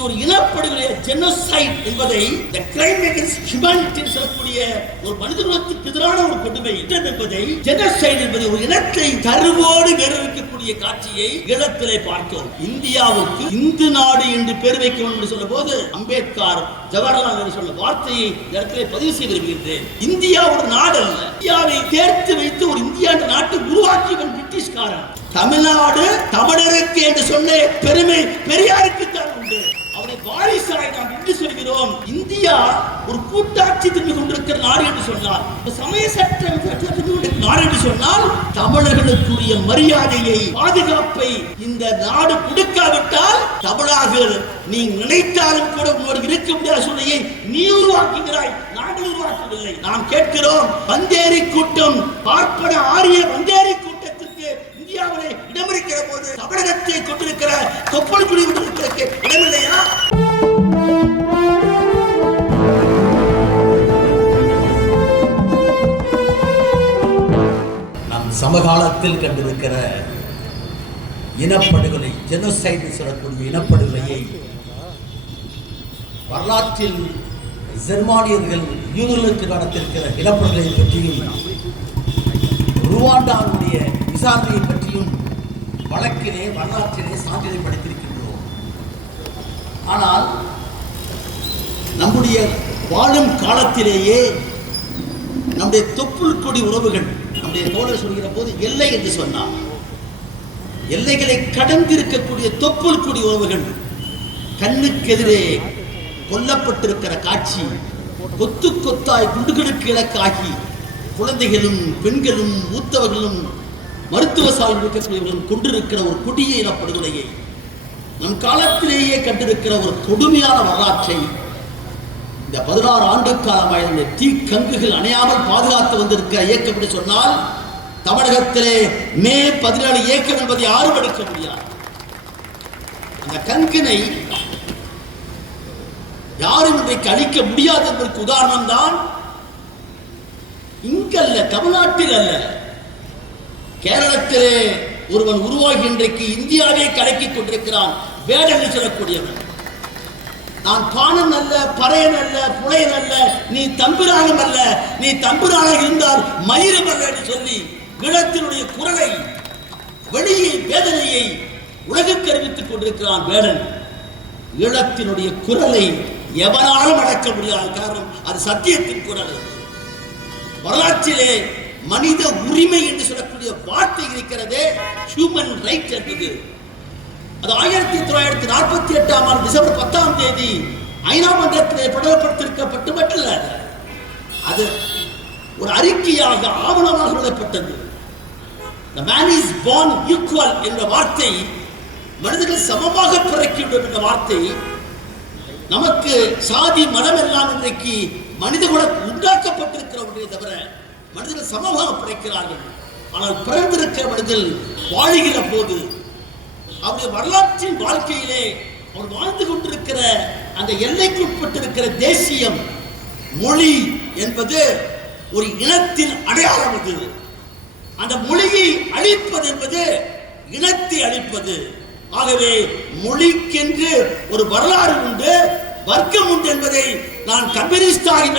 இது ஒரு இனப்படுகொலை ஜெனோசைட் என்பதை த கிரைம் அகேன்ஸ்ட் ஹியூமனிட்டி சொல்லக்கூடிய ஒரு மனிதகுலத்துக்கு எதிரான ஒரு கொடுமை யுத்தம் என்பதை ஜெனோசைட் என்பது ஒரு இனத்தை தருவோடு வேறறுக்கக்கூடிய காட்சியை இடத்திலே பார்த்தோம். இந்தியாவுக்கு இந்து நாடு என்று பேர் வைக்க வேண்டும் என்று சொல்லும் போது அம்பேத்கர் ஜவஹர்லால் நேரு சொன்ன வார்த்தையை இடத்திலே பதிவு செய்து விரும்புகின்றேன். இந்தியா ஒரு நாடு அல்ல இந்தியாவை தேர்த்து வைத்து ஒரு இந்தியா என்ற நாட்டை உருவாக்கியவன் பிரிட்டிஷ்காரன். தமிழ்நாடு தமிழருக்கு என்று சொன்ன பெருமை பெரியார் தான் உண்டு அவரை வாரிசாய் நாம் என்று சொல்கிறோம் இந்தியா ஒரு கூட்டாட்சி திரும்பி கொண்டிருக்கிற நாடு என்று சொன்னார் சமய சட்டம் திரும்பி கொண்டிருக்கிற நாடு என்று சொன்னால் தமிழர்களுக்குரிய மரியாதையை பாதுகாப்பை இந்த நாடு கொடுக்காவிட்டால் தமிழாக நீ நினைத்தாலும் கூட உன்னோடு இருக்க முடியாத சூழ்நிலையை நீ உருவாக்குகிறாய். நாடு உருவாக்கவில்லை. நாம் கேட்கிறோம் வந்தேரி கூட்டம் பார்ப்பன ஆரிய வந்தேரி கூட்டத்திற்கு இந்தியாவிலே இடமிருக்கிற போது தமிழகத்தை கொண்டிருக்கிற தொப்பல் குடி இடமில்லையா? சமகாலத்தில் கண்டிருக்கிற இனப்படுகொலை ஜெனோசைடு சொல்லக்கூடிய இனப்படுகொலையை வரலாற்றில் ஜெர்மானியர்கள் யூதர்களுக்கு நடத்திருக்கிற இனப்படுகொலை பற்றியும் ருவாண்டாவுடைய விசாரணையை பற்றியும் வழக்கிலே வரலாற்றிலே சான்றிதழ் படைத்திருக்கின்றோம் ஆனால் நம்முடைய வாழும் காலத்திலேயே நம்முடைய தொப்புள் கொடி உறவுகள் நம்முடைய தோழர் சொல்கிற போது எல்லை என்று சொன்னார். எல்லைகளை கடந்திருக்கக்கூடிய தொப்புள் கூடிய உறவுகள் கண்ணுக்கு எதிரே கொல்லப்பட்டிருக்கிற காட்சி கொத்து கொத்தாய் குண்டுகளுக்கு இலக்காகி குழந்தைகளும் பெண்களும் மூத்தவர்களும் மருத்துவ சாலையில் இருக்கக்கூடியவர்களும் கொண்டிருக்கிற ஒரு கொடிய இனப்படுகொலையை நம் காலத்திலேயே கண்டிருக்கிற ஒரு கொடுமையான வரலாற்றை இந்த பதினாறு ஆண்டு காலமாக இந்த தீ கங்குகள் அணையாமல் பாதுகாத்து வந்திருக்கிற இயக்கம் என்று சொன்னால் தமிழகத்திலே மே பதினேழு இயக்கம் என்பதை யாரும் எடுக்க முடியாது. அந்த கங்கினை யாரும் இன்றைக்கு அழிக்க முடியாது என்பதற்கு உதாரணம் தான் இங்கல்ல தமிழ்நாட்டில் அல்ல கேரளத்திலே ஒருவன் உருவாகி இன்றைக்கு இந்தியாவே கலக்கிக் கொண்டிருக்கிறான் வேடன் சொல்லக்கூடியவன். நான் பாணன் அல்ல பறையன் அல்ல புலையன் அல்ல நீ தம்பிரானம் அல்ல நீ தம்பிரானாக இருந்தால் மயிரம் அல்ல என்று சொல்லி கிழத்தினுடைய குரலை வெளியே வேதனையை உலகுக்கு அறிவித்துக் கொண்டிருக்கிறான் வேடன். ஈழத்தினுடைய குரலை எவனாலும் அடக்க முடியாத காரணம் அது சத்தியத்தின் குரல். வரலாற்றிலே மனித உரிமை என்று சொல்லக்கூடிய வார்த்தை இருக்கிறதே ஹியூமன் ரைட் என்பது. அது ஆயிரத்தி தொள்ளாயிரத்தி நாற்பத்தி எட்டாம் ஆண்டு டிசம்பர் பத்தாம் தேதி ஐநா மன்றத்திலே மட்டும் மட்டுமல்ல அது ஒரு அறிக்கையாக ஆவணமாக விடப்பட்டது The man is born equal என்ற வார்த்தை மனிதர்கள் சமமாக பிறக்கின்றோம் என்ற வார்த்தை. நமக்கு சாதி மதம் எல்லாம் இன்றைக்கு மனித குலம் உண்டாக்கப்பட்டிருக்கிற ஒன்றே தவிர மனிதர்கள் சமமாக பிறக்கிறார்கள். ஆனால் பிறந்திருக்கிற மனிதர்கள் வாழுகிற போது அவருடைய வரலாற்றின் வாழ்க்கையிலே அவர் வாழ்ந்து கொண்டிருக்கிற அந்த எல்லைக்குட்பட்டிருக்கிற தேசியம் மொழி என்பது ஒரு இனத்தின் அடையாளம் அது. அந்த மொழியை அழிப்பது என்பது இனத்தை அழிப்பது. ஆகவே மொழிக்கென்று ஒரு வரலாறு உண்டு வர்க்கம் உண்டு என்பதை நான் கம்யூனிஸ்ட் ஆகி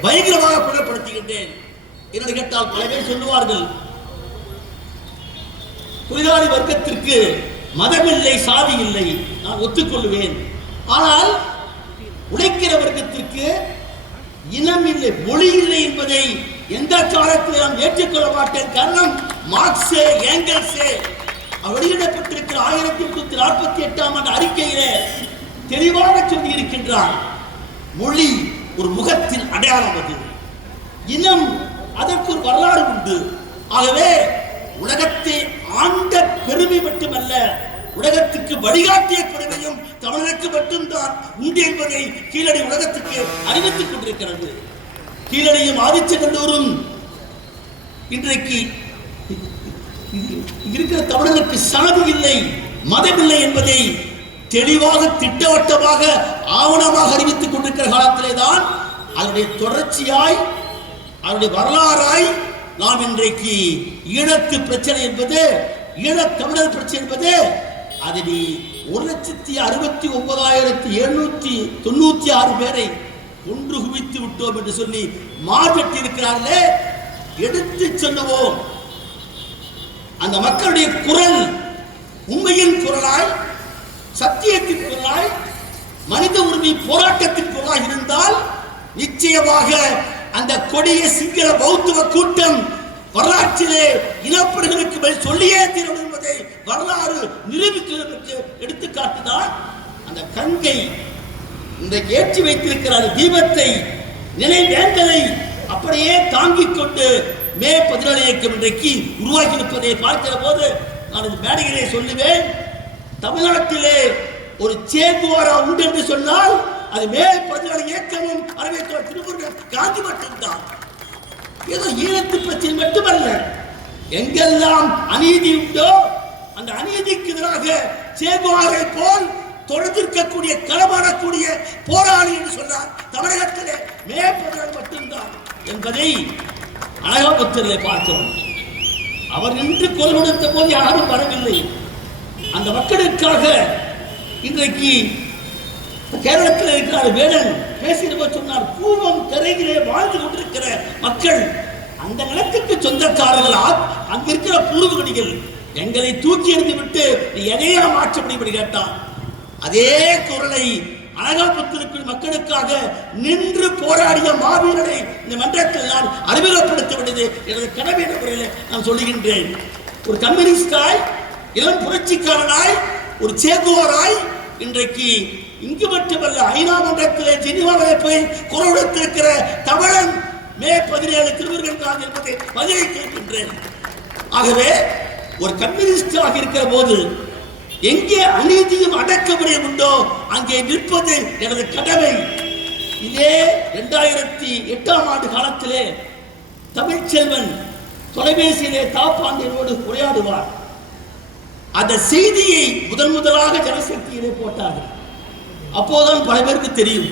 பயங்கரமாக புலப்படுத்துகின்றேன் என்று கேட்டால் பல பேர் சொல்லுவார்கள். தொழிலாளி வர்க்கத்திற்கு மதமில்லை சாதி இல்லை நான் ஒத்துக்கொள்வேன். ஆனால் உழைக்கிற வர்க்கத்திற்கு இனம் இல்லை மொழி இல்லை என்பதை எந்த காலத்தில் நான் ஏற்றுக்கொள்ள மாட்டேன். காரணம் மார்க்ஸே ஏங்கல்ஸே. வெளியிடப்பட்டிருக்கிற ஆயிரத்தி எட்நூத்தி நாற்பத்தி எட்டாம் ஆண்டு அறிக்கையிலே தெளிவாக சொல்லி இருக்கின்றார் மொழி ஒரு முகத்தின் அடையாளம் அது. இனம் அதற்கு ஒரு வரலாறு உண்டு. ஆகவே உலகத்தை ஆண்ட பெருமை மட்டுமல்ல உலகத்துக்கு வழிகாட்டிய கொடுமையும் தமிழருக்கு மட்டும்தான் உண்டு என்பதை கீழடி உலகத்துக்கு அறிவித்துக் கொண்டிருக்கிறது. கீழடியும் ஆதிச்ச கல்லூரும் இன்றைக்கு இருக்கிற தமிழருக்கு சனவு இல்லை மதம் இல்லை என்பதை தெளிவாக திட்டவட்டமாக ஆவணமாக அறிவித்துக் கொண்டிருக்கிற காலத்திலே தான் அதனுடைய தொடர்ச்சியாய் அதனுடைய வரலாறாய் நாம் இன்றைக்கு ஈழத்து பிரச்சனை என்பது ஈழத் தமிழர் பிரச்சனை என்பது அதை நீ ஒரு லட்சத்தி அறுபத்தி ஒன்பதாயிரத்தி எழுநூத்தி தொண்ணூத்தி ஆறு பேரை ஒன்று குவித்து விட்டோம் என்று சொல்லி மார்பெட்டி இருக்கிறார்களே எடுத்து செல்லுவோம். அந்த மக்களுடைய குரல் உண்மையின் குரலாய் சத்தியத்தின் குரலாய் மனித உரிமை போராட்டத்தின் குரலாய் இருந்தால் நிச்சயமாக அந்த கொடிய சிங்கள பௌத்தவ கூட்டம் வரலாற்றிலே இனப்படுகளுக்கு சொல்லியே தீரும் என்பதை வரலாறு நிரூபிக்கிறதற்கு எடுத்துக்காட்டுதான் அந்த கங்கை. இன்றைக்கு ஏற்றி வைத்திருக்கிற அந்த தீபத்தை நினைவேந்தலை அப்படியே தாங்கிக் கொண்டு மே பதினேழு இயக்கம் இன்றைக்கு உருவாகி இருப்பதை பார்க்கிற போது நான் இந்த மேடையிலே சொல்லுவேன் தமிழ்நாட்டிலே ஒரு சேகுவாரா உண்டு என்று சொன்னால் அது மே பதினேழு இயக்கமும் அரவேற்ற திருமுருகன் காந்தி மட்டும்தான். ஏதோ ஈழத்து பிரச்சனை மட்டுமல்ல. எங்கெல்லாம் அநீதி உண்டோ அந்த அநீதிக்கு எதிராக சேகுவாரை போல் தொடர்ந்திருக்கக்கூடிய களமாடக்கூடிய போராளி என்று சொன்னார். தமிழகத்திலே மே மட்டும்தான் என்பதை அழகாபுத்தரிலே பார்க்கிறோம் அவர் நின்று குரல் கொடுத்த போது யாரும் வரவில்லை. அந்த மக்களுக்காக இன்றைக்கு கேரளத்தில் இருக்கிற வேடன் பேசியிருப்ப சொன்னார். கூவம் கரையிலே வாழ்ந்து கொண்டிருக்கிற மக்கள் அந்த நிலத்துக்கு சொந்தக்காரர்கள் அங்கிருக்கிற அங்க பூர்வகுடிகள் எங்களை தூக்கி எறிந்து விட்டு எதையா மாற்ற முடியும் என்று கேட்டான். அதே குரலை அழகாபுத்திருக்கும் மக்களுக்காக நின்று போராடிய மாவீரனை இந்த மன்றத்தில் நான் அறிமுகப்படுத்த வேண்டியது எனது கடமை என்ற முறையில் நான் சொல்லுகின்றேன். ஒரு கம்யூனிஸ்டாய் இளம் புரட்சிக்காரனாய் ஒரு சேகுவாராய் இன்றைக்கு இங்கு மட்டுமல்ல ஐநா மன்றத்திலே ஜெனிவாவிலே போய் குரல் கொடுத்திருக்கிற தமிழன் மே பதினேழு திருமுருகன் காந்தி என்பதை பதிலை கேட்கின்றேன். ஆகவே ஒரு கம்யூனிஸ்டாக இருக்கிற போது எங்கே அநீதியும் அடக்கமுறையும் உண்டோ அங்கே நிற்பது எனது கடமை. இதே இரண்டாயிரத்தி எட்டாம் ஆண்டு காலத்திலே தமிழ்ச்செல்வன் தொலைபேசியிலே தாப்பாண்டியனோடு உரையாடுவார். அந்த செய்தியை முதன் முதலாக ஜனசக்தியிலே போட்டார்கள். அப்போதான் பல பேருக்கு தெரியும்.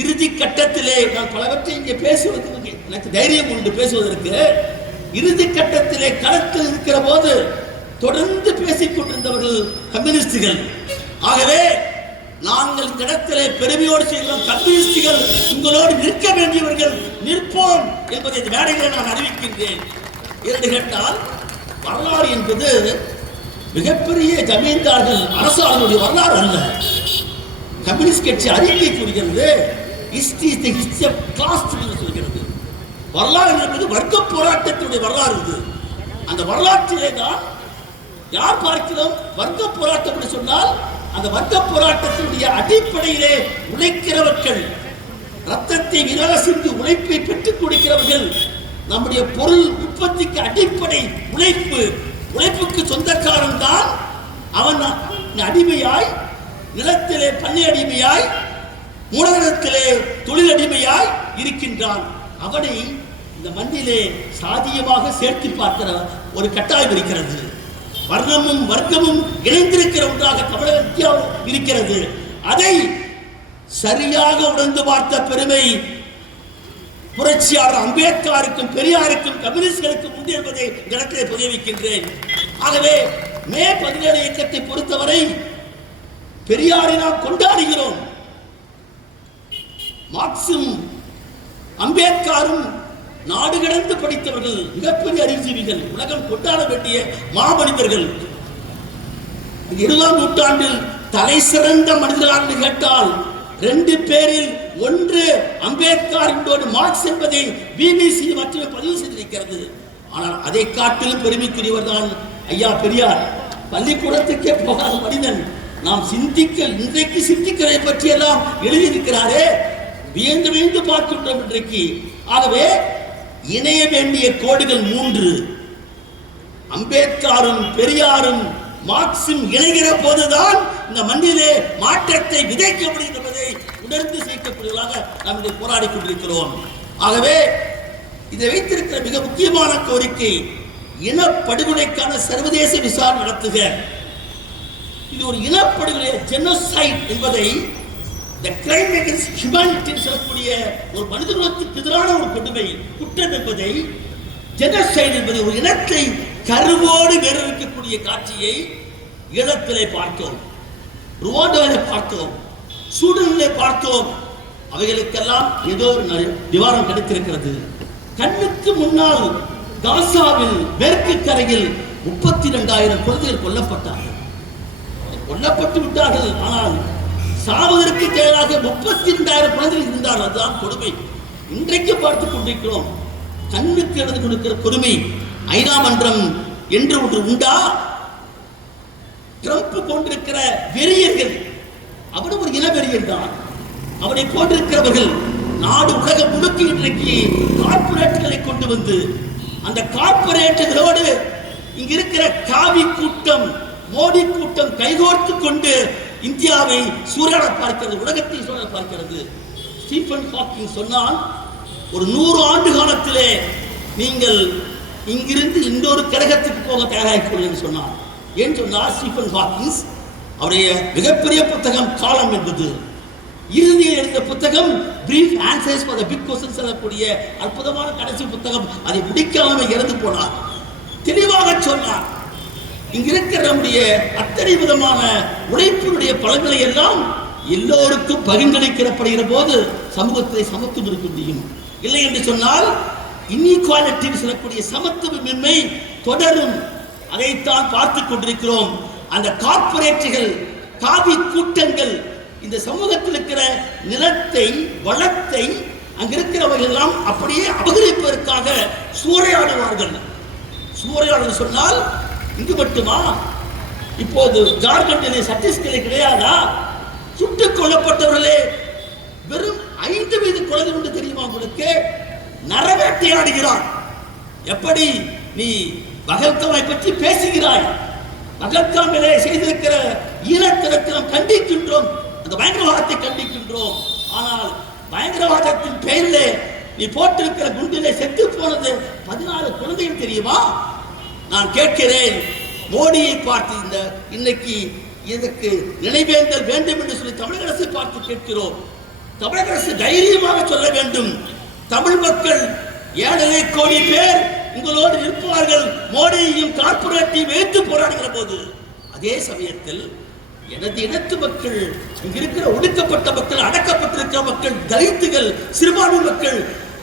இறுதி கட்டத்திலே நான் பலவற்றை இங்கே பேசுவதற்கு எனக்கு தைரியம் உண்டு. பேசுவதற்கு இறுதி கட்டத்திலே களத்தில் இருக்கிற போது தொடர்ந்து பேசிக் கொண்டிருந்தவர்கள் கம்யூனிஸ்டுகள். ஆகவே நாங்கள் இந்த இடத்திலே பெருமையோடு செய்கிறோம். கம்யூனிஸ்டுகள் உங்களோடு நிற்க வேண்டியவர்கள் நிற்போம் என்பதை இந்த மேடைகளை நான் அறிவிக்கின்றேன். என்று கேட்டால் வரலாறு என்பது மிகப்பெரிய ஜமீன்தார்கள் அரசாளுடைய வரலாறு அல்ல. கம்யூனிஸ்ட் கட்சி அறிக்கை கூறுகிறது history is the history of caste என்று சொல்கிறது. வரலாறு என்பது வர்க்க போராட்டத்தினுடைய வரலாறு இது. அந்த வரலாற்றிலே தான் யார் பார்க்கிறோம்? வர்க்க போராட்டம் என்று சொன்னால் அந்த வர்க்க போராட்டத்தினுடைய அடிப்படையிலே உழைக்கிறவர்கள் ரத்தத்தை விரல சிந்து உழைப்பை பெற்றுக் கொடுக்கிறவர்கள் நம்முடைய பொருள் உற்பத்திக்கு அடிப்படை உழைப்பு உழைப்புக்கு சொந்தக்காரன் தான் அவன் அடிமையாய் நிலத்திலே பள்ளி அடிமையாய் மூலகத்திலே தொழில் அடிமையாய் இருக்கின்றான். அவனை இந்த மண்ணிலே சாதியமாக சேர்த்து பார்க்கிற ஒரு கட்டாயம் இருக்கிறது. வர்ணமும் வர்க்கமும் இணைந்திருக்கிற ஒன்றாக தமிழக இருக்கிறது. அதை சரியாக உணர்ந்து பார்த்த பெருமை புரட்சியாளர் அம்பேத்கருக்கும் பெரியாருக்கும் கம்யூனிஸ்டுகளுக்கும் உண்டு என்பதை இந்த இடத்திலே புரிய வைக்கின்றேன் ஆகவே மே பதினேழு இயக்கத்தை பொறுத்தவரை பெரியாரை நாம் கொண்டாடுகிறோம். மார்க்சும் அம்பேத்கரும் நாடு கடந்து படித்தவர்கள் மிகப்பெரிய அறிவுஜீவிகள் உலகம் கொண்டாட வேண்டிய மாமனிதர்கள். இருபதாம் நூற்றாண்டில் தலை சிறந்த மனிதர்களாக கேட்டால் ரெண்டு பேரில் ஒன்று அம்பேத்கர் இன்னொரு மார்க்ஸ் என்பதை பிபிசி மட்டுமே பதிவு செய்திருக்கிறது. ஆனால் அதை காட்டிலும் பெருமைக்குரியவர் தான் ஐயா பெரியார். பள்ளிக்கூடத்துக்கே போகாத மனிதன். நாம் சிந்திக்க இன்றைக்கு சிந்திக்கிறதை பற்றியெல்லாம் எழுதியிருக்கிறாரே. வியந்து வியந்து பார்க்கின்றோம் இன்றைக்கு. ஆகவே இணைய வேண்டிய கோடுகள் மூன்று. அம்பேத்கரும் பெரியாரும் மார்க்சும் இணைகிற போதுதான் இந்த மண்ணிலே மாற்றத்தை விதைக்க முடியும் என்பதை உணர்ந்து சேர்க்கக்கூடியவர்களாக நாம் இதை போராடி கொண்டிருக்கிறோம். ஆகவே இதை வைத்திருக்கிற மிக முக்கியமான கோரிக்கை இனப்படுகொலைக்கான சர்வதேச விசாரணை நடத்துக. இது ஒரு இனப்படுகொலை ஜெனோசைட் என்பதை த crime against humanity சொல்லக்கூடிய ஒரு மனித குலத்துக்கு எதிரான ஒரு கொடுமை. குற்றம் என்பதை ஜெனோசைட் என்பதை ஒரு இனத்தை கருவோடு வேறு காட்சியை ஈழத்திலே பார்த்தோம். ருவாண்டாவிலே பார்த்தோம். சூடனிலே பார்த்தோம். அவைகளுக்கெல்லாம் ஏதோ ஒரு ந- நிவாரணம் கிடைத்திருக்கிறது. கண்ணுக்கு முன்னால் காசாவில் மேற்கு கரையில் முப்பத்தி இரண்டாயிரம் குழந்தைகள் கொல்லப்பட்டார்கள். கொல்லப்பட்டு விட்டார்கள். ஆனால் சாவதற்கு தயாராக முப்பத்தி இரண்டாயிரம் குழந்தைகள் இருந்தால் அதுதான் கொடுமை. இன்றைக்கு பார்த்து கொண்டிருக்கிறோம். கண்ணுக்கு எழுந்து கொடுக்கிற கொடுமை ஐநா மன்றம் என்று ஒன்று உண்டா? ட்ரம்ப் போன்றிருக்கிற வெறியர்கள். அவனும் ஒரு இனவெறியர் தான். அவனை போன்றிருக்கிறவர்கள் நாடு உலகம் முழுக்க இன்றைக்கு கார்பரேட்டுகளை கொண்டு வந்து அந்த கார்பரேட்டுகளோடு இங்க இருக்கிற காவி கூட்டம் மோடி கூட்டம் கைகோர்த்து கொண்டு இந்தியாவை சூழல பார்க்கிறது உலகத்தை சூழல பார்க்கிறது. ஸ்டீஃபன் ஹாக்கிங் சொன்னான் ஒரு நூறு ஆண்டு காலத்திலே நீங்கள் இங்கிருந்து இன்னொரு கிரகத்துக்கு போக தயாராகிக்கொள்ளுன்னு சொன்னார். ஏன் சொன்னார்? ஸ்டீஃபன் ஹாக்கிங்ஸ் அவருடைய மிகப்பெரிய புத்தகம் காலம் என்பது. இறுதியில் எழுந்த புத்தகம் brief answers for the big question சொல்லக்கூடிய அற்புதமான கடைசி புத்தகம் அதை முடிக்காமல் இறந்து போனார். தெளிவாக சொன்னார். இங்க இருக்கிற நம்முடைய அத்தனை விதமான உழைப்பினுடைய பலன்களை எல்லாம் எல்லோருக்கும் பகிர்ந்தளிக்கப்படுகிற போது சமூகத்தை சமத்துவம் இருக்க முடியும். இல்லை என்று சொன்னால் இன்இக்வாலிட்டி சொல்லக்கூடிய சமத்துவமின்மை தொடரும். அதைத்தான் பார்த்துக் கொண்டிருக்கிறோம். அந்த கார்பரேட்டுகள் காவி கூட்டங்கள் இந்த சமூகத்தில் இருக்கிற நிலத்தை வளத்தை அங்கிருக்கிறவர்கள் எல்லாம் அப்படியே அபகரிப்பதற்காக சூறையாடுவார்கள். சூறையாடல் சொன்னால் இங்கு மட்டுமா இப்போது ஜார்க்கண்டிலே சத்தீஸ்கரில் கிடையாதா? சுட்டுக் கொல்லப்பட்டவர்களே வெறும் ஐந்து வயது குழந்தை உண்டு தெரியுமா உங்களுக்கு நரவேட்டையாடுகிறான். எப்படி நீ பகல்காமை பற்றி பேசுகிறாய்? பகல்காமிலே செய்திருக்கிற ஈனத்திரத்தினம் கண்டிக்கின்றோம். அந்த பயங்கரவாதத்தை கண்டிக்கின்றோம். ஆனால் பயங்கரவாதத்தின் பெயரிலே நீ போட்டிருக்கிற குண்டிலே செத்து போனது பதினாலு குழந்தைகள் தெரியுமா? நான் கேட்கிறேன் மோடியை பார்த்து இந்த இன்னைக்கு இதற்கு நினைவேந்தல் வேண்டும் என்று சொல்லி தமிழக அரசை பார்த்து கேட்கிறோம். தமிழக அரசு தைரியமாக சொல்ல வேண்டும். தமிழ் மக்கள் ஏழரை கோடி பேர் உங்களோடு இருப்பார்கள். மோடியையும் கார்பரேட்டையும் வைத்து போராடுகிற போது அதே சமயத்தில் எனது இனத்து மக்கள் இங்கிருக்கிற ஒடுக்கப்பட்ட மக்கள் அடக்கப்பட்டிருக்கிற மக்கள் தலித்துகள் சிறுபான்மை மக்கள்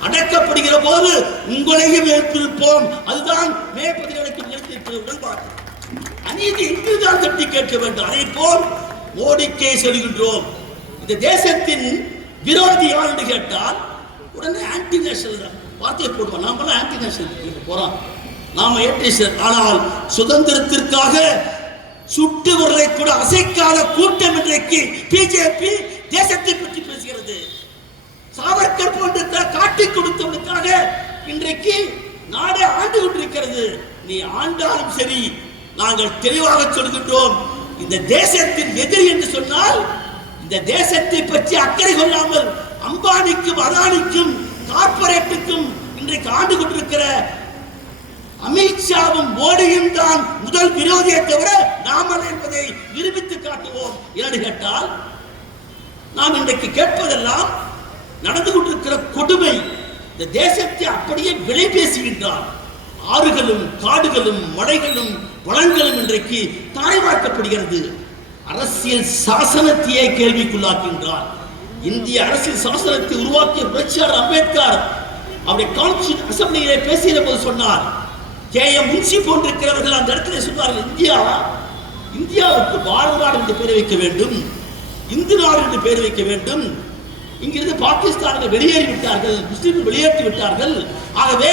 அடக்கப்படுகிற போது உங்களையும் ஏற்றிருப்போம். அதுதான் மே பதினேழுக்கு நிறுத்தியிருக்கிற உடன்பாடு. அநீதி இங்குதான் தட்டி கேட்க வேண்டும். அதை போல் மோடிக்கே சொல்கின்றோம். இந்த தேசத்தின் விரோதி யார் கேட்டால் உடனே ஆன்டி நேஷனல் வார்த்தையை போடுவோம். நாமெல்லாம் ஆன்டி நேஷனல் போறோம். நாம ஏற்றி ஆனால் சுதந்திரத்திற்காக சுட்டு விரலை கூட அசைக்காத கூட்டம் இன்றைக்கு. பிஜேபி தேசத்தை பற்றி பேசுகிறது சாவர்கர் போன்ற கொடுத்தவனுக்காக இன்றைக்கு நாடே ஆண்டு கொண்டிருக்கிறது. நீ ஆண்டாலும் சரி நாங்கள் தெளிவாக சொல்கின்றோம். இந்த தேசத்தின் எதிரி என்று சொன்னால் இந்த தேசத்தை பற்றி அக்கறை கொள்ளாமல் அம்பானிக்கும் அதானிக்கும் கார்பரேட்டுக்கும் இன்றைக்கு ஆண்டு கொண்டிருக்கிற அமித்ஷாவும் மோடியும் தான் முதல் விரோதியை தவிர நாமல் என்பதை நிரூபித்து காட்டுவோம். என்று கேட்டால் நாம் இன்றைக்கு கேட்பதெல்லாம் நடந்து கொண்டிருக்கிற கொடுமை இந்த தேசத்தை அப்படியே விலை பேசுகின்றார். ஆறுகளும் காடுகளும் மலைகளும் வளங்களும் இன்றைக்கு தாய்வார்க்கப்படுகிறது அரசியல் சாசனத்தையே கேள்விக்குள்ளாக்கின்றார் இந்திய அரசியல் சாசனத்தை உருவாக்கிய புரட்சியாளர் அம்பேத்கர் அவருடைய கான்ஸ்டியூட் அசம்பிளியிலே பேசிய போது சொன்னார். கே. எம். முன்சி போன்றிருக்கிறவர்கள் அந்த இடத்துல சொன்னார்கள் இந்தியா இந்தியாவுக்கு பாரத நாடு என்று பெயர் வைக்க வேண்டும். இந்து நாடு என்று பெயர் வைக்க வேண்டும். இங்கிருந்து பாகிஸ்தானில் வெளியேறி விட்டார்கள் முஸ்லிம்கள் வெளியேற்றி விட்டார்கள். ஆகவே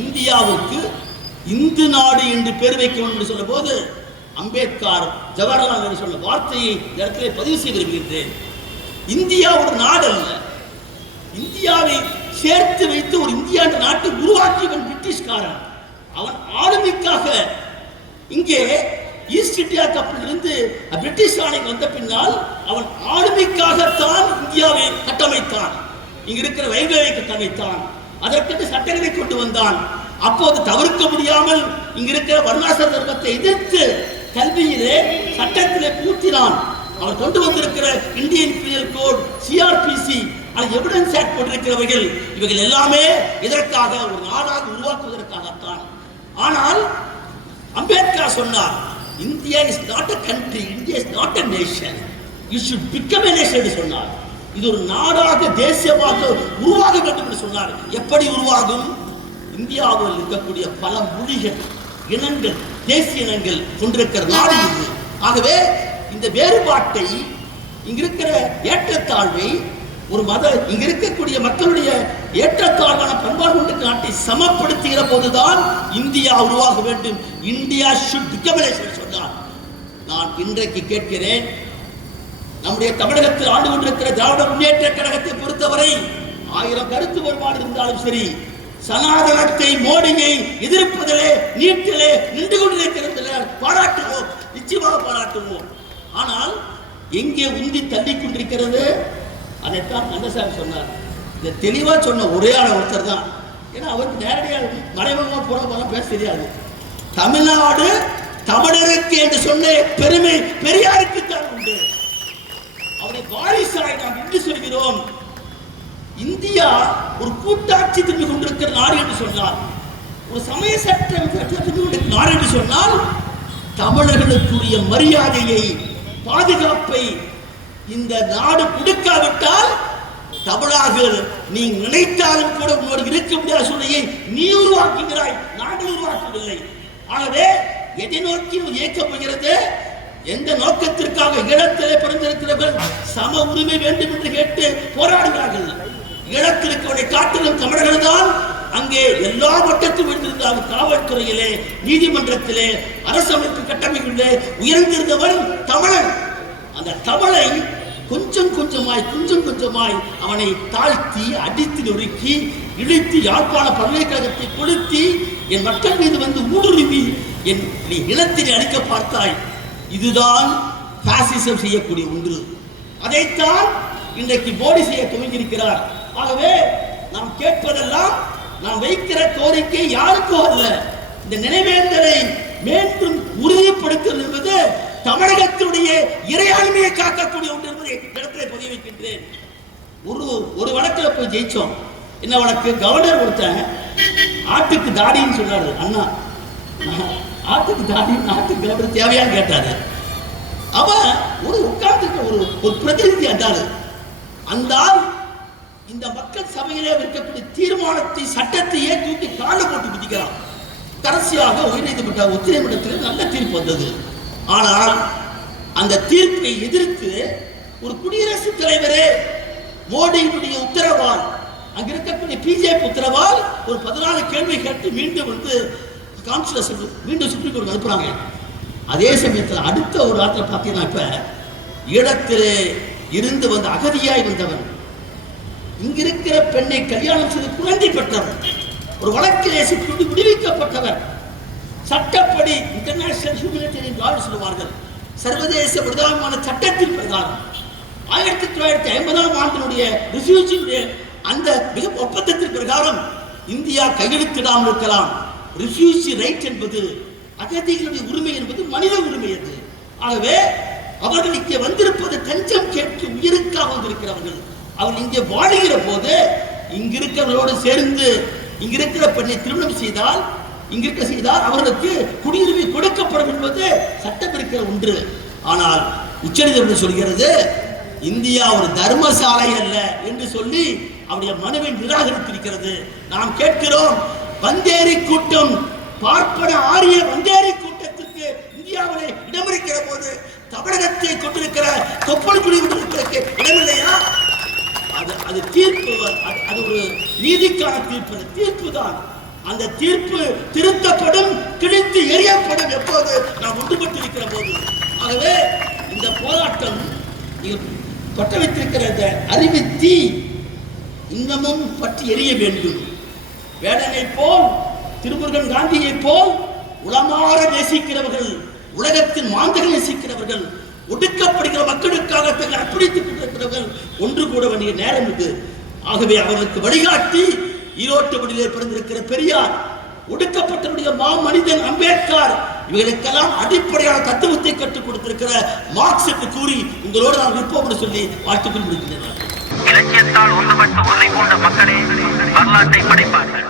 இந்தியாவுக்கு இந்து நாடு என்று பேர் வைக்கணும் என்று சொன்ன போது அம்பேத்கர் ஜவஹர்லால் நேரு சொல்ல வார்த்தையை இடத்திலே பதிவு செய்ய விரும்புகின்றேன் இந்தியா ஒரு நாடு அல்ல இந்தியாவை சேர்த்து வைத்து ஒரு இந்தியா என்ற நாட்டை உருவாக்கியவன் பிரிட்டிஷ்காரன். அவன் ஆளுமைக்காக இங்கே ஈஸ்ட் இந்தியா கப்பிலிருந்து பிரிட்டிஷ் ஆணை வந்த பின்னால் அவன் ஆளுமைக்காகத்தான் இந்தியாவை கட்டமைத்தான். இங்க இருக்கிற ரயில்வேயை கட்டமைத்தான். அதற்கென்று சட்டங்களை கொண்டு வந்தான். அப்போது தவிர்க்க முடியாமல் இங்க இருக்கிற வர்ணாசர தர்மத்தை எதிர்த்து கல்வியிலே சட்டத்திலே பூத்தினான். அவர் கொண்டு வந்திருக்கிற இந்தியன் பீனல் கோட் சிஆர்பிசி அது எவிடன்ஸ் ஆக்ட் போட்டிருக்கிறவர்கள் இவைகள் எல்லாமே இதற்காக ஒரு நாடாக உருவாக்குவதற்காகத்தான். ஆனால் அம்பேத்கர் சொன்னார் India is not a country India is not a nation you should become nation என்று சொன்னார். இது ஒரு நாடாக தேசியமாக உருவாக வேண்டும் என்று சொன்னார். எப்படி உருவாகும்? இந்தியாவில் இருக்கக்கூடிய பல மொழிகள் இனங்கள் தேசிய இனங்கள் கொண்டிருக்கிற நாடு இது. ஆகவே இந்த வேறுபாட்டை இங்க இருக்கிற ஏற்றத்தாழ்வை ஒரு மத இங்க இருக்கக்கூடிய மக்களுடைய ஏற்றத்தாழ்வான பண்பாடு கொண்ட நாட்டை சமப்படுத்துகிற போதுதான் இந்தியா உருவாக வேண்டும். இந்தியா ஷுட் பிகம் சொன்னார். நான் இன்றைக்கு கேட்கிறேன் நம்முடைய தமிழகத்தில் ஆண்டு கொண்டிருக்கிற திராவிட முன்னேற்ற கழகத்தை பொறுத்தவரை ஆயிரம் கருத்து வேறுபாடு இருந்தாலும் சரி சனாதனத்தை மோடியை எதிர்ப்பதிலே நீட்டிலே நின்று கொண்டிருக்கிறதிலே பாராட்டுவோம் நிச்சயமாக பாராட்டுவோம். ஆனால் எங்கே உந்தி தள்ளி கொண்டிருக்கிறது? அதைத்தான் கந்தசாமி சொன்னார். இதை தெளிவாக சொன்ன ஒரே ஆள் ஒருத்தர் தான். ஏன்னா அவருக்கு நேரடியாக மறைமுகமாக போன பேச தெரியாது. தமிழ்நாடு தமிழருக்கு என்று சொன்ன பெருமை பெரியாருக்கு தான் உண்டு. அவரை வாரிசாய் நாம் என்று சொல்கிறோம். இந்தியா ஒரு கூட்டாட்சி திரும்பி கொண்டிருக்கிற நாடு என்று சொன்னார் ஒரு சமய சட்டம் திரும்பி கொண்டிருக்கிற நாடு என்று சொன்னால் தமிழர்களுக்குரிய மரியாதையை பாதுகாப்பை இந்த நாடு கொடுக்காவிட்டால் தமிழாக நீ நினைத்தாலும் கூட உன்னோடு இருக்க முடியாத சூழ்நிலையை நீ உருவாக்குகிறாய். நாங்கள் உருவாக்கவில்லை. ஆகவே எதை நோக்கி இயக்கப்படுகிறது எந்த நோக்கத்திற்காக ஈழத்திலே பிறந்திருக்கிறவர்கள் சம உரிமை வேண்டும் என்று கேட்டு போராடுகிறார்கள். ஈழத்திற்கவனை காட்டிலும் தமிழர்கள் தான். அங்கே எல்லா மட்டத்தும் இருந்திருந்தாலும் காவல்துறையிலே நீதிமன்றத்திலே அரசமைப்பு கட்டமைப்பிலே உயர்ந்திருந்தவர் தமிழன். அந்த தமிழை கொஞ்சம் கொஞ்சமாய் கொஞ்சம் கொஞ்சமாய் அவனை தாழ்த்தி அடித்து நொறுக்கி இழுத்து யாழ்ப்பாண பல்கலைக்கழகத்தை கொளுத்தி என் மக்கள் மீது வந்து ஊடுருவி என் நீ இனத்தினை அழிக்க பார்த்தாய். இதுதான் பாசிசம் செய்யக்கூடிய ஒன்று. அதைத்தான் இன்றைக்கு மோடி செய்ய துவங்கியிருக்கிறார். ஆகவே நாம் கேட்பதெல்லாம் நாம் வைக்கிற கோரிக்கை யாருக்கும் அல்ல. இந்த நினைவேந்தலை மீண்டும் உறுதிப்படுத்துவது என்பது தமிழகத்தினுடைய இறையாண்மையை காக்கக்கூடிய ஒன்று என்பதை இடத்திலே பதிய வைக்கின்றேன். ஒரு ஒரு வழக்கில் போய் ஜெயிச்சோம். என்ன வழக்கு? கவர்னர் கொடுத்தாங்க. ஆட்டுக்கு தாடின்னு சொன்னாரு அண்ணா. ஆட்டுக்கு தாடி நாட்டுக்கு கவர்னர் தேவையான்னு கேட்டாரு. அவன் ஒரு உட்கார்ந்துக்கு ஒரு ஒரு பிரதிநிதி அந்தாரு அந்த ஆள் இந்த மக்கள் சபையிலே இருக்கக்கூடிய தீர்மானத்தை சட்டத்தையே தூக்கி காலை போட்டு குதிக்கிறான்? கடைசியாக உயர்நீதிமன்ற உச்சநீதிமன்றத்தில் நல்ல தீர்ப்பு வந்தது. ஆனால் அந்த தீர்ப்பை எதிர்த்து ஒரு குடியரசுத் தலைவரே மோடியினுடைய உத்தரவால் அங்க இருக்கக்கூடிய பிஜேபி உத்தரவால் ஒரு பதினாலு கேள்வி கேட்டு மீண்டும் வந்து கான்ஸ்டியூஷன் மீண்டும் சுப்ரீம் கோர்ட் அனுப்புறாங்க. அதே சமயத்தில் அடுத்த ஒரு ஆற்றில் பார்த்தீங்கன்னா இப்ப இடத்திலே இருந்து வந்த அகதியாய் வந்தவன் இங்க இருக்கிற பெண்ணை கல்யாணம் செய்து குழந்தை பெற்றவர் ஒரு வழக்கிலே சிக்கி விடுவிக்கப்பட்டவர் சட்டப்படி இன்டர்நேஷனல் ஹியூமனிட்டேரியன் லான்னு சொல்லுவார்கள். சர்வதேச பிரதானமான சட்டத்தின் பிரகாரம். ஆயிரத்தி தொள்ளாயிரத்தி ஐம்பதாம் ஆண்டினுடைய ரிஃப்யூஜியுடைய அந்த மிக ஒப்பந்தத்தின் பிரகாரம் இந்தியா கையெழுத்திடாமல் இருக்கலாம். ரிஃப்யூஜி ரைட் என்பது அகதிகளுடைய உரிமை என்பது மனித உரிமை அது. ஆகவே அவர்கள் இங்கே வந்திருப்பது தஞ்சம் கேட்டு உயிருக்காக வந்திருக்கிறவர்கள். அவர்கள் இங்கே வாழுகிற போது இங்கிருக்கிறவர்களோடு சேர்ந்து இங்கிருக்கிற பெண்ணை திருமணம் செய்தால் இங்கிருக்க செய்தார் செய்தால் அவர்களுக்கு குடியுரிமை கொடுக்கப்படும் என்பது சட்டம் இருக்கிற ஒன்று. ஆனால் உச்சநீதிமன்றம் சொல்கிறது? இந்தியா ஒரு தர்மசாலை அல்ல என்று சொல்லி அவருடைய மனுவை நிராகரித்திருக்கிறது. நாம் கேட்கிறோம் வந்தேரி கூட்டம் பார்ப்பன ஆரிய வந்தேரி கூட்டத்துக்கு இந்தியாவிலே இடமிருக்கிற போது தமிழகத்தை கொண்டிருக்கிற தொப்பல் குடி கொண்டிருக்கிற இடமில்லையா? அது அது தீர்ப்பு அது அது ஒரு நீதிக்கான தீர்ப்பு தீர்ப்பு தான் அந்த தீர்ப்பு திருத்தப்படும் கிழித்து எரியப்படும் எப்போது? நாம் ஒன்றுபட்டிருக்கிற போது. ஆகவே இந்த போராட்டம் நீங்கள் வைத்திருக்கிற இந்த அறிவு தீ இன்னமும் பற்றி எரிய வேண்டும். வேடனை போல் திருமுருகன் காந்தியை போல் உளமாற நேசிக்கிறவர்கள் உலகத்தின் மாந்தர்கள் நேசிக்கிறவர்கள் ஒடுக்கப்படுகிற மக்களுக்காக தங்களை அர்ப்பணித்துக் கொண்டிருக்கிறவர்கள் ஒன்று கூட வேண்டிய நேரம் இது. ஆகவே அவர்களுக்கு வழிகாட்டி ஈரோட்டுப்படியிலே பிறந்திருக்கிற பெரியார் ஒடுக்கப்பட்டவருடைய மா மனிதன் அம்பேத்கர் இவர்களுக்கெல்லாம் அடிப்படையான தத்துவத்தை கற்றுக் கொடுத்திருக்கிற மார்க்ஸ் என்று கூறி உங்களோடு நான் நிற்போம் என்று சொல்லி வாழ்த்துக்கள் முடிக்கின்றனர் இலக்கியத்தால் ஒன்றுபட்டு ஒன்றை கொண்ட மக்களே வரலாற்றை படைப்பார்கள்.